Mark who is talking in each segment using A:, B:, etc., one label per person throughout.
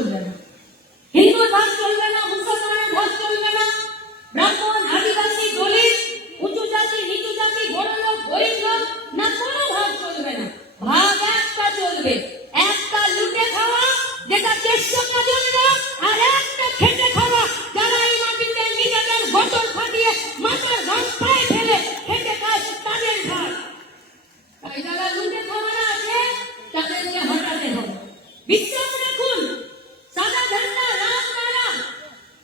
A: ajuda.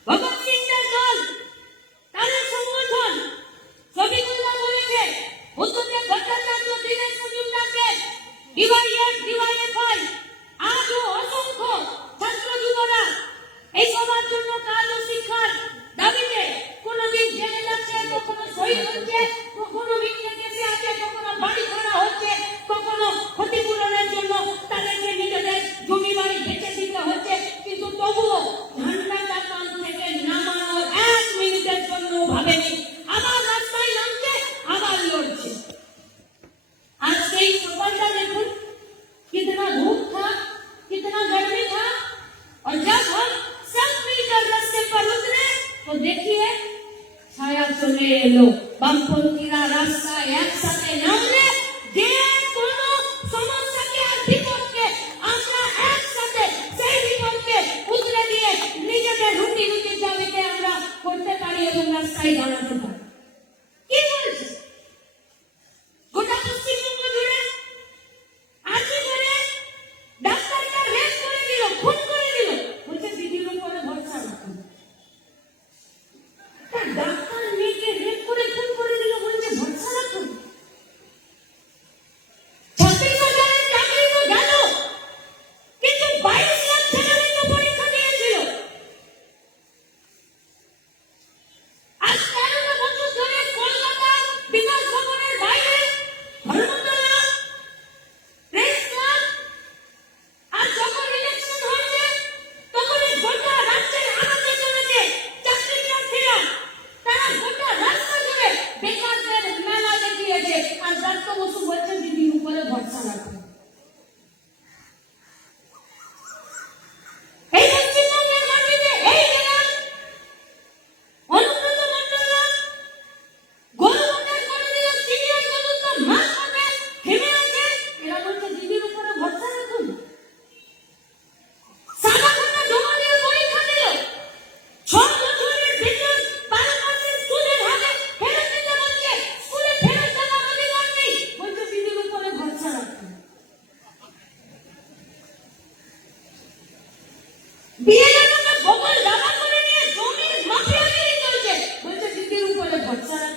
A: Bhagat Singh এর দল, তাদের সংগঠন সবিকুল্লাহ বলেছে হুজুরকে ঘটনার দিনের মজুমদারকে ডিভাইএস ডিভাইএফআই আজও অসংখ্য ছাত্র যুবরা এই সবার জন্য কাজ ও শিক্ষার দাবিতে কোনোদিন জেলে যাচ্ছে, কখনো শহীদ Yes.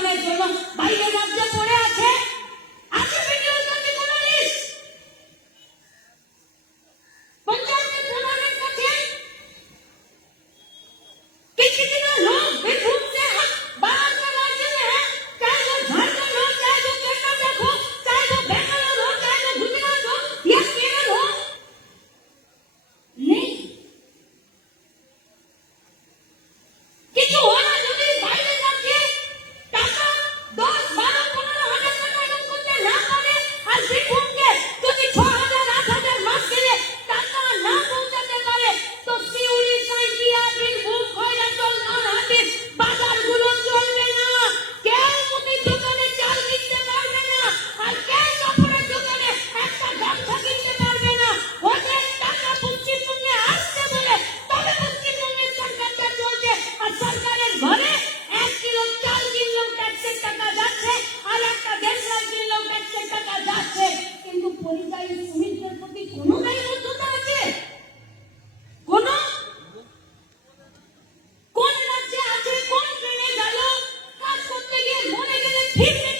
A: Hit me!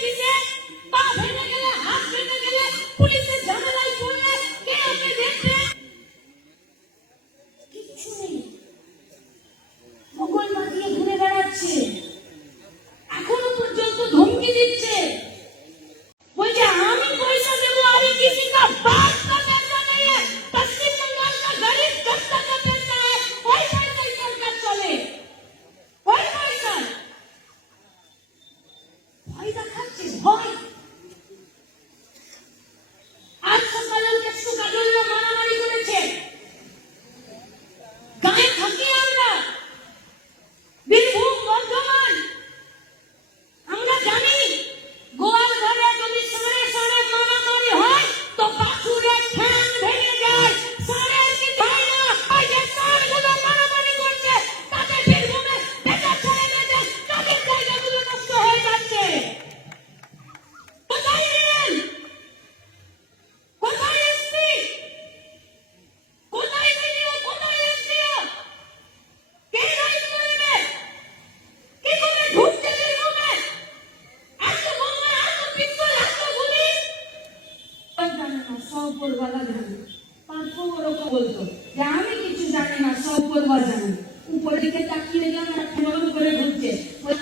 A: ধন্যবাদ উপরে দিকে তাকিয়ে দেখলাম একটা বড় করে ঘুরছে।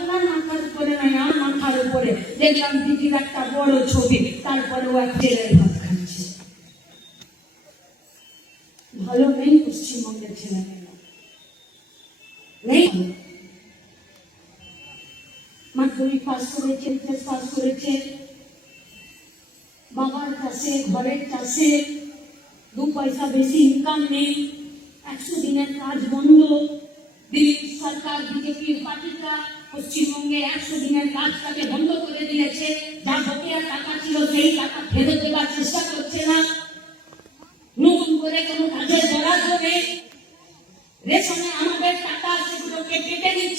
A: আমার মাথার উপরে নয়, আমার মাথার উপরে। দেখলাম দিদির একটা বড় ছবি, তারপরে ও এক জেলের ভাত খাচ্ছে। ভালো নেই পশ্চিমবঙ্গের ছেলে। নেই মাধ্যমিক পাস করেছে এইচএস পাস করেছে। বাবার কাছে, ঘরের কাছে দু পয়সা বেশি ইনকাম নেই। মেশিনের কাজ বন্ধ। দিলীপ সরকার বিজেপির পার্টিটা পশ্চিমবঙ্গে একশো দিনের কাজটাকে বন্ধ করে দিয়েছে। যা বকেয়া টাকা ছিল সেই টাকা ফেরত দেওয়ার চেষ্টা করছে না। নতুন করে কোনো কাজের বরাদ্দ নেই। রেশনে আমাদের টাকা সেগুলোকে কেটে নিচ্ছে।